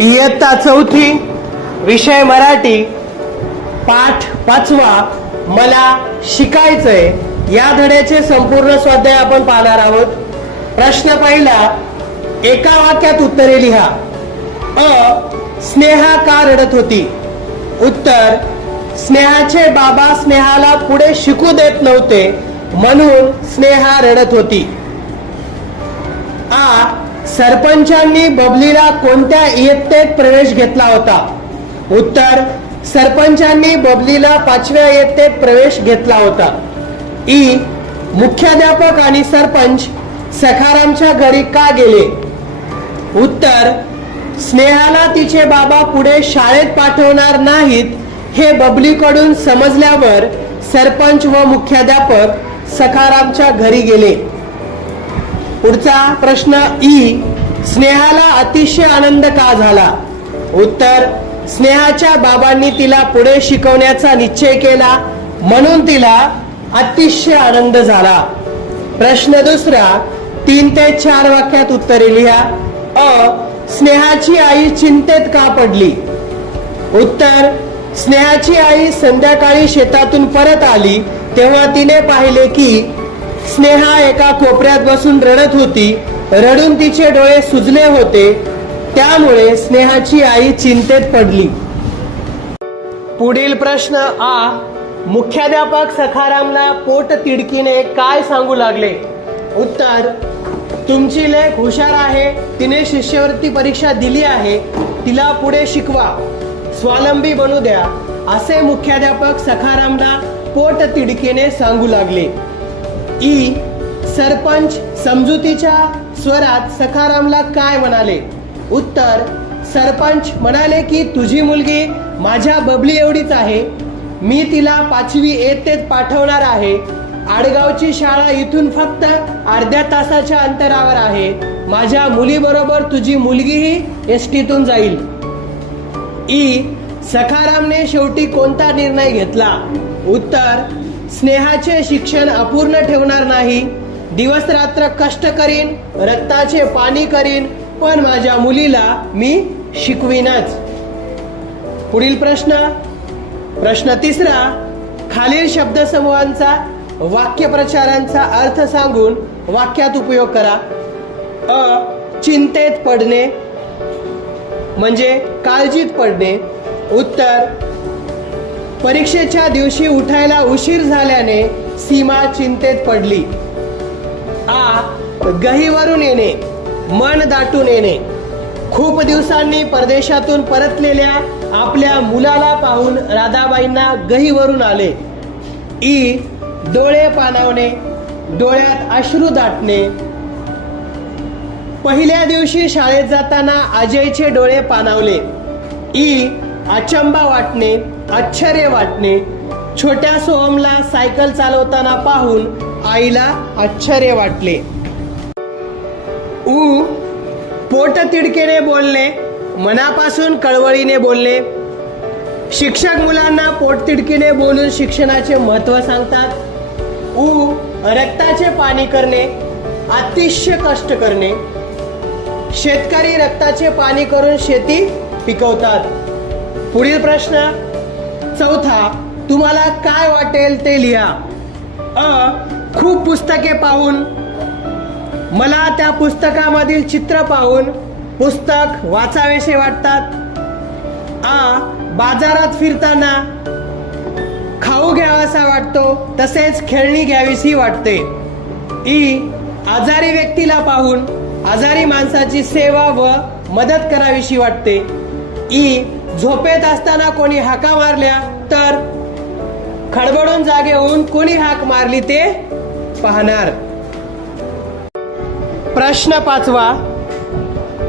इयत्ता चौथी विषय मराठी पाठ पाचवा मला शिकायचंय. या धड्याचे संपूर्ण स्वाध्याय आपण पाहणार आहोत. प्रश्न पहिला एका वाक्यात उत्तरे लिहा. अ स्नेहा का रडत होती? उत्तर स्नेहाचे बाबा स्नेहाला पुढे शिकू देत नव्हते म्हणून स्नेहा रडत होती. आ सरपंचांनी बबलीला कोणत्या इयत्तेत प्रवेश घेतला होता? उत्तर सरपंचांनी बबलीला पाचव्या इयत्तेत प्रवेश घेतला होता. ई मुख्याध्यापक आणि सरपंच सखारामच्या घरी का गेले? उत्तर स्नेहाला तिचे बाबा पुढे शाळेत पाठवणार नाहीत हे बबलीकडून समजल्यावर सरपंच व मुख्याध्यापक सखारामच्या घरी गेले. पुढचा प्रश्न ई. स्नेहाला अतिशय आनंद का झाला? उत्तर स्नेहाच्या बाबांनी तिला पुढे शिकवण्याचा निश्चय केला म्हणून तिला अतिशय आनंद झाला. प्रश्न दुसरा तीन ते चार वाक्यात उत्तरे लिहा. अ स्नेहाची आई चिंतेत का पडली? उत्तर स्नेहाची आई संध्याकाळी शेतातून परत आली तेव्हा तिने पाहिले की स्नेहा एका कोपऱ्यात बसून रडत होती. रडून तिचे डोळे सुजले होते. त्यामुळे स्नेहाची आई चिंतेत पडली. पुढील प्रश्न आ मुख्याध्यापक सखारामला पोट तिडकीने काय सांगू लागले? उत्तर तुमची लेख हुशार आहे तिने शिष्यवृत्ती परीक्षा दिली आहे तिला पुढे शिकवा. स्वावलंबी बनू द्या असे मुख्याध्यापक सखारामला पोट तिडकीने सांगू लागले. ई सरपंच समजुतीच्या स्वरात सखारामला काय म्हणाले? उत्तर सरपंच म्हणाले की तुझी मुलगी माझ्या बबली एवढीच आहे. मी तिला पाचवी येतेच पाठवणार आहे. आडगावची शाळा इथून फक्त अर्ध्या तासाच्या अंतरावर आहे. माझ्या मुलीबरोबर तुझी मुलगीही एस टीतून जाईल. ई सखारामने शेवटी कोणता निर्णय घेतला? उत्तर स्नेहाचे शिक्षण अपूर्ण ठेवणार नाही. दिवस रात्र कष्ट करीन रक्ताचे पाणी करीन पण माझ्या मुलीला मी शिकवीनच. पुढील प्रश्न. प्रश्न तिसरा. खालील शब्दसमूहांचा वाक्यप्रचारांचा अर्थ सांगून वाक्यात उपयोग करा. अ. चिंतेत पडणे. म्हणजे काळजीत पडणे. उत्तर. परीक्षेच्या दिवशी उठायला उशीर झाल्याने सीमा चिंतेत पडली. आ गहीवरून येणे मन दाटून येणे. खूप दिवसांनी परदेशातून परतलेल्या आपल्या मुलाला पाहून राधाबाईंना गहीवरून आले. ई डोळे पाणावणे डोळ्यात अश्रू दाटणे. पहिल्या दिवशी शाळेत जाताना अजयचे डोळे पाणावले. ई अचंबा वाटणे. आश्चर्य वाटणे. छोट्या सोहमला सायकल चालवताना पाहून आईला आश्चर्य वाटले. उ पोट तिडकेने बोलणे मनापासून कळवळीने बोलणे. शिक्षक मुलांना पोटतिडकीने बोलून शिक्षणाचे महत्त्व सांगतात. ऊ रक्ताचे पाणी करणे अतिशय कष्ट करणे. शेतकरी रक्ताचे पाणी करून शेती पिकवतात. पुढील प्रश्न चौथा तुम्हाला काय वाटेल ते लिहा. अ खूप पुस्तके पाहून मला त्या पुस्तकामधील चित्र पाहून पुस्तक वाचावेसे वाटतात. आ बाजारात फिरताना खाऊ घ्यावासा वाटतो तसेच खेळणी घ्यावीशी वाटते. ई आजारी व्यक्तीला पाहून आजारी माणसाची सेवा व मदत करावीशी वाटते. ई झोपेत असताना कोणी हाका मारल्या तर खडबडून जागे होऊन कोणी हाक मारली ते पाहणार. प्रश्न पाचवा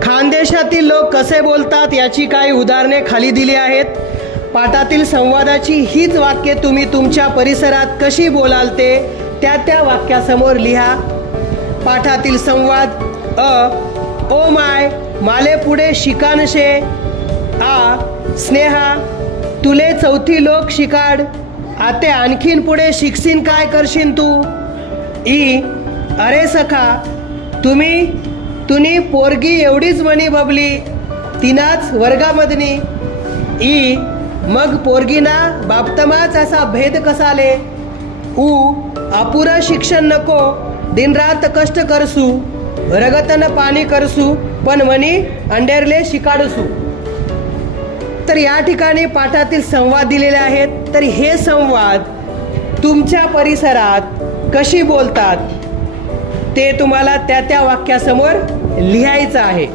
खानदेशातील लोक कसे बोलतात याची काही उदाहरणे खाली दिली आहेत. पाठातील संवादाची हीच वाक्ये तुम्ही तुमच्या परिसरात कशी बोलाल ते त्या त्या वाक्यासमोर लिहा. पाठातील संवाद अ ओ माय माले पुढे शिकानशे आ स्नेहा तुले चौथी लोक शिकाड. आते आणखीन पुढे शिकशीन काय करशील तू? ई अरे सखा तुम्ही तुनी पोरगी एवढीच म्हणी बबली तिनाच वर्गामधनी. ई मग पोरगीना बापतमाच असा भेद कसाले? उ अपुरं शिक्षण नको दिनरात कष्ट करसू रगतन पाणी करसू पण म्हणी अंडेरले शिकाडसू. तर या ठिकाणी पाठातील संवाद दिलेले आहेत. तर हे संवाद तुमच्या परिसरात कशी बोलतात ते तुम्हाला त्या त्या वाक्यासमोर लिहायचं आहे.